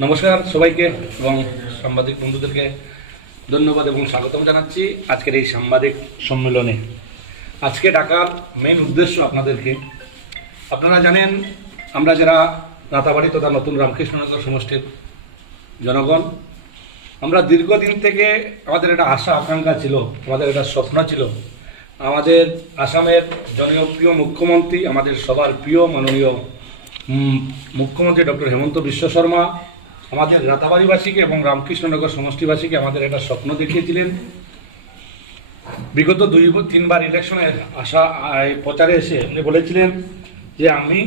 নমস্কার সবাইকে এবং সাংবাদিক বন্ধুদেরকে ধন্যবাদ এবং স্বাগতম জানাচ্ছি আজকের এই সাংবাদিক সম্মেলনে। আজকে ডাকার মেন উদ্দেশ্য আপনাদেরকে, আপনারা জানেন, আমরা যারা নাতাবাড়ি তথা নতুন রামকৃষ্ণনগর সমষ্টির জনগণ, আমরা দীর্ঘদিন থেকে আমাদের একটা আশা, আকাঙ্ক্ষা ছিল, আমাদের একটা স্বপ্ন ছিল। আমাদের আসামের জনপ্রিয় মুখ্যমন্ত্রী, আমাদের সবার প্রিয় মাননীয় মুখ্যমন্ত্রী ডক্টর হেমন্ত বিশ্ব শর্মা আমাদের রাতাবাড়িবাসীকে এবং রামকৃষ্ণনগর সমষ্টিবাসীকে আমাদের একটা স্বপ্ন দেখিয়েছিলেন। বিগত দুই তিনবার ইলেকশনে আসা প্রচারে এসে উনি বলেছিলেন যে আমি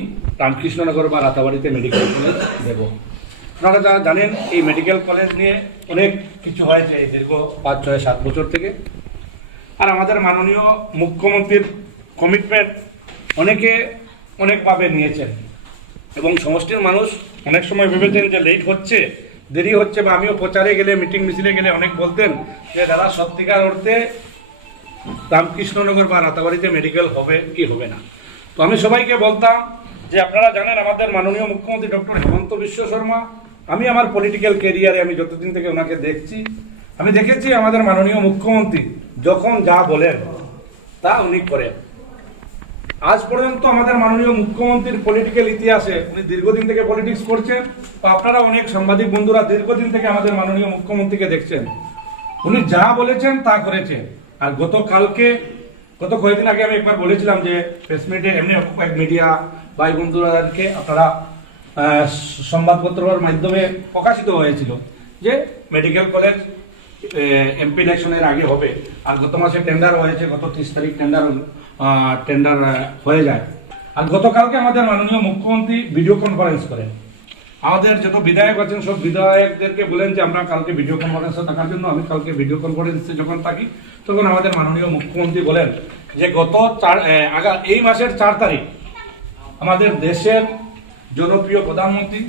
রামকৃষ্ণনগর বা রাতাবাড়িতে মেডিকেল কলেজ দেব। আপনারা যারা জানেন, এই মেডিকেল কলেজ নিয়ে অনেক কিছু হয়েছে এই দীর্ঘ পাঁচ, ছয়, সাত বছর থেকে। আর আমাদের মাননীয় মুখ্যমন্ত্রীর কমিটমেন্ট অনেকে অনেকভাবে নিয়েছেন। এবং সমষ্টির মানুষ অনেক সময় ভেবেছেন যে লেট হচ্ছে, দেরি হচ্ছে বা আমিও প্রচারে গেলে মিটিং মিছিলে গেলে অনেক বলতেন যে, দাদা সত্যিকার অর্থে রামকৃষ্ণনগর বা রাতাবাড়িতে মেডিকেল হবে কি হবে না? তো আমি সবাইকে বলতাম যে, আপনারা জানেন আমাদের মাননীয় মুখ্যমন্ত্রী ডক্টর হেমন্ত বিশ্ব শর্মা, আমি আমার পলিটিক্যাল কেরিয়ারে আমি যতদিন থেকে ওনাকে দেখছি, আমি দেখেছি আমাদের মাননীয় মুখ্যমন্ত্রী যখন যা বলেন, তা উনি করেন। আজ পর্যন্ত আমাদের মাননীয় মুখ্যমন্ত্রীর পলিটিক্যাল ইতিহাসে উনি দীর্ঘদিন থেকে পলিটিক্স করছেন। বা আপনারা অনেক সাংবাদিক বন্ধুরা দীর্ঘদিন থেকে আমাদের মাননীয় মুখ্যমন্ত্রীকে দেখছেন। উনি যা বলেছেন তা করেছেন। আর গতকালকে, গত কয়েকদিন আগে আমি একবার বলেছিলাম যে প্রেস মিটে এমনি কয়েক মিডিয়া ভাই বন্ধুরাকে আপনারা সংবাদপত্রের মাধ্যমে প্রকাশিত হয়েছিল যে মেডিকেল কলেজ এমপি ইলেকশনের আগে হবে। আর গত মাসে টেন্ডার হয়েছে, গত তিরিশ তারিখ টেন্ডার টেন্ডার হয়ে যায়। আর গতকালকে আমাদের মাননীয় মুখ্যমন্ত্রী ভিডিও কনফারেন্স করেন আমাদের যত বিধায়ক আছেন, সব বিধায়কদেরকে বলেন যে, আমরা কালকে ভিডিও কনফারেন্সে থাকার জন্য, আমি কালকে ভিডিও কনফারেন্সে যখন থাকি, তখন আমাদের মাননীয় মুখ্যমন্ত্রী বলেন যে, গত চার আগা, এই মাসের চার তারিখ আমাদের দেশের জনপ্রিয় প্রধানমন্ত্রী,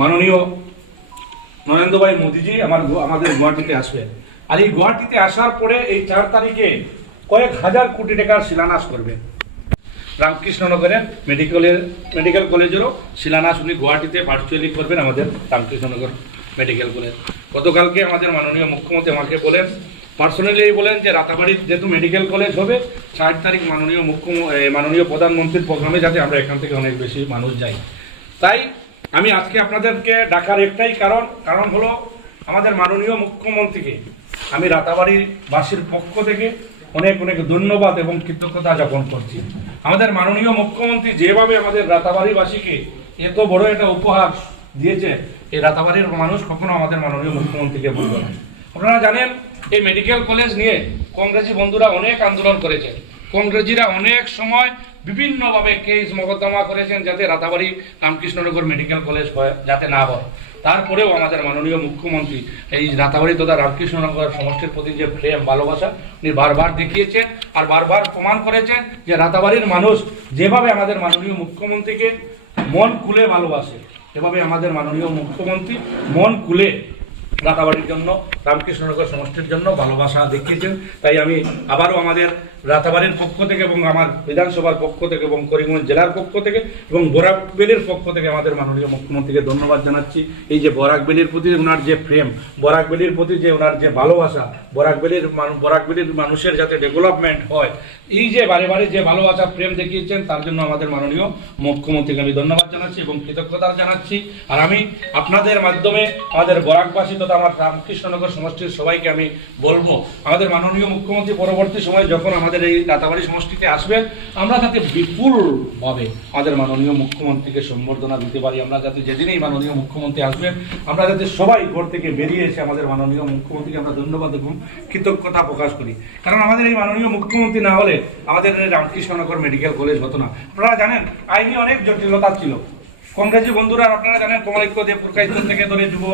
মাননীয় নরেন্দ্রভাই মোদীজি আমার আমাদের গুয়াহাটিতে আসবেন আর এই গুয়াহাটিতে আসার পরে এই চার তারিখে কয়েক হাজার কোটি টাকার শিলান্যাস করবে। রামকৃষ্ণনগরের মেডিকেলের মেডিকেল কলেজেরও শিলান্যাস উনি গুয়াহাটিতে ভার্চুয়ালি করবেন আমাদের রামকৃষ্ণনগর মেডিকেল কলেজ গতকালকে আমাদের মাননীয় মুখ্যমন্ত্রী আমাকে বলেন পার্সোনালি বলেন যে রাতাবাড়ির যেহেতু মেডিকেল কলেজ হবে চার তারিখ মাননীয় মুখ্য মাননীয় প্রধানমন্ত্রীর প্রোগ্রামে যাতে আমরা এখান থেকে অনেক বেশি মানুষ যাই। তাই আমি আজকে আপনাদেরকে ডাকার একটাই কারণ কারণ হলো আমাদের মাননীয় মুখ্যমন্ত্রীকে আমি রাতাবাড়ির বাসীর পক্ষ থেকে অনেক অনেক ধন্যবাদ এবং কৃতজ্ঞতা জ্ঞাপন করছি। আমাদের মাননীয় মুখ্যমন্ত্রী যেভাবে আমাদের রাতাবাড়িবাসীকে এত বড় একটা উপহার দিয়েছে, এই রাতাবাড়ির মানুষ কখনো আমাদের মাননীয় মুখ্যমন্ত্রীকে বলবে না। আপনারা জানেন, এই মেডিকেল কলেজ নিয়ে কংগ্রেসি বন্ধুরা অনেক আন্দোলন করেছেন কংগ্রেসিরা অনেক সময় বিভিন্নভাবে কেস মোকদ্দমা করেছেন যাতে রাতাবাড়ি রামকৃষ্ণনগর মেডিকেল কলেজ হয়, যাতে না হয়। তারপরেও আমাদের মাননীয় মুখ্যমন্ত্রী এই রাতাবাড়ি তথা রামকৃষ্ণনগর সমষ্টির প্রতি যে প্রেম, ভালোবাসা, উনি বারবার দেখিয়েছেন আর বারবার প্রমাণ করেছেন যে রাতাবাড়ির মানুষ যেভাবে আমাদের মাননীয় মুখ্যমন্ত্রীকে মন খুলে ভালোবাসে, এভাবে আমাদের মাননীয় মুখ্যমন্ত্রী মন খুলে রাতাবাড়ির জন্য, রামকৃষ্ণনগর সমষ্টির জন্য ভালোবাসা দেখিয়েছেন। তাই আমি আবারও আমাদের রাতাবাড়ির পক্ষ থেকে এবং আমার বিধানসভার পক্ষ থেকে এবং করিমগঞ্জ জেলার পক্ষ থেকে এবং বরাকবেলির পক্ষ থেকে আমাদের মাননীয় মুখ্যমন্ত্রীকে ধন্যবাদ জানাচ্ছি। এই যে বরাকবেলির প্রতি ওনার যে প্রেম বরাকবেলির প্রতি যে ওনার যে ভালোবাসা বরাকবেলির বরাকবেলির মানুষের যাতে ডেভেলপমেন্ট হয়, এই যে বারে বারে যে ভালোবাসা, প্রেম দেখিয়েছেন, তার জন্য আমাদের মাননীয় মুখ্যমন্ত্রীকে আমি ধন্যবাদ জানাচ্ছি এবং কৃতজ্ঞতা জানাচ্ছি। আর আমি আপনাদের মাধ্যমে আমাদের বরাকবাসী তথা আমার রামকৃষ্ণনগর সমষ্টির সবাইকে আমি বলব, আমাদের মাননীয় মুখ্যমন্ত্রী পরবর্তী সময়ে যখন আমাদের এই রাতাবাড়ি সমষ্টিতে আসবেন আমরা যাতে বিপুলভাবে আমাদের মাননীয় মুখ্যমন্ত্রীকে সম্বর্ধনা দিতে পারি। আমরা যাতে যেদিনেই মাননীয় মুখ্যমন্ত্রী আসবেন, আমরা যাতে সবাই ঘর থেকে বেরিয়ে এসে আমাদের মাননীয় মুখ্যমন্ত্রীকে আমরা ধন্যবাদ এবং কৃতজ্ঞতা প্রকাশ করি। কারণ আমাদের এই মাননীয় মুখ্যমন্ত্রী না হলে আমাদের রামকৃষ্ণনগর মেডিকেল কলেজ হতো না। আপনারা জানেন, আইনি অনেক জটিলতা ছিল। কংগ্রেসের বন্ধুরা, আপনারা জানেন কমলাক্য দেব পুরকাইস্তর থেকে ধরে যুব,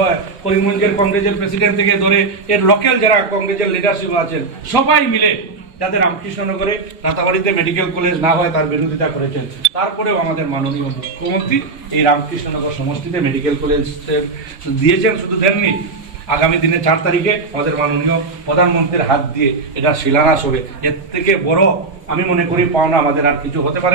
করিমগঞ্জের কংগ্রেসের প্রেসিডেন্ট থেকে ধরে এর লোকাল যারা কংগ্রেসের লিডারশিপ আছেন, সবাই মিলে যাতে রামকৃষ্ণনগরে নাতাবাড়িতে মেডিকেল কলেজ না হয়, তার বিরোধিতা করেছেন তারপরেও আমাদের মাননীয় মুখ্যমন্ত্রী এই রামকৃষ্ণনগর সমষ্টিতে মেডিকেল কলেজ দিয়েছেন, শুধু দেননি, আগামী দিনে চার তারিখে আমাদের মাননীয় প্রধানমন্ত্রীর হাত দিয়ে এটা শিলান্যাস হবে এর থেকে বড় আমি মনে করি পাওনা আমাদের আর কিছু হতে পারে।